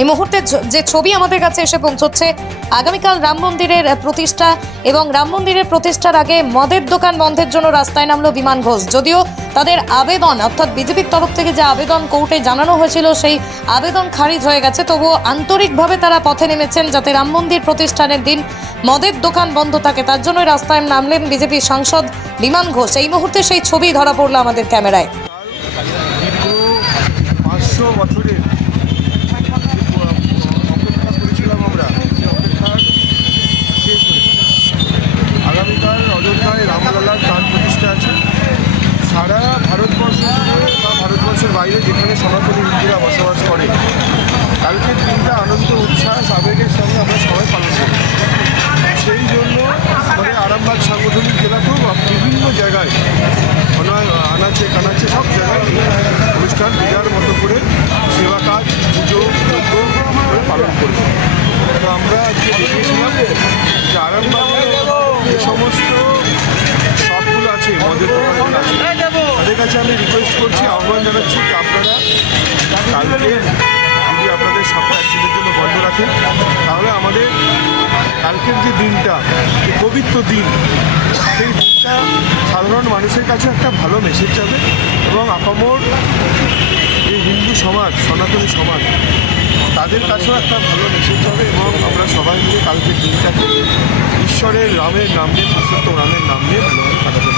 এই মুহূর্তে য- ছবি আমাদের কাছে এসে পৌঁছচ্ছে, আগামীকাল রাম মন্দিরের প্রতিষ্ঠা এবং রাম মন্দিরের প্রতিষ্ঠার আগে মদের দোকান বন্ধের জন্য রাস্তায় নামলো বিমান ঘোষ। যদিও তাদের আবেদন, অর্থাৎ বিজেপির তরফ থেকে যে আবেদন কোর্টে জানানো হয়েছিল, সেই আবেদন খারিজ হয়ে গেছে। তবুও আন্তরিকভাবে তারা পথে নেমেছেন যাতে রাম মন্দির প্রতিষ্ঠানের দিন মদের দোকান বন্ধ থাকে। তার জন্যই রাস্তায় নামলেন বিজেপি সাংসদ বিমান ঘোষ। এই মুহূর্তে সেই ছবি ধরা পড়ল আমাদের ক্যামেরায়। পাঁচশো বছরের আবেগের সঙ্গে আমরা সবাই পালন করি। সেই জন্য আমাদের আরামবাগ সাংগঠনিক জেলাতেও বিভিন্ন জায়গায় আনাচে কানাচে সব জায়গায় অনুষ্ঠান পূজার মতো করে সেবা কাজ, পুজো পালন করি। তো আমরা আজকে দেখেছিলাম যে আরামবাগে যে সমস্ত শপগুলো আছে, মদের দোকানগুলো আছে তাদের কাছে আমি রিকোয়েস্ট করছি, আহ্বান জানাচ্ছি যে আপনারা কালকে কালকের যে দিনটা, যে পবিত্র দিন, সেই দিনটা সাধারণ মানুষের কাছে একটা ভালো মেসেজ যাবে এবং আপামর যে হিন্দু সমাজ, সনাতনী সমাজ, তাদের কাছেও একটা ভালো মেসেজ যাবে এবং আমরা সবাই মিলে কালকের দিনটাকে ঈশ্বরের রামের নাম নিয়ে পুরুষোত্তম রামের নাম নিয়ে ভালোভাবে কাটাতে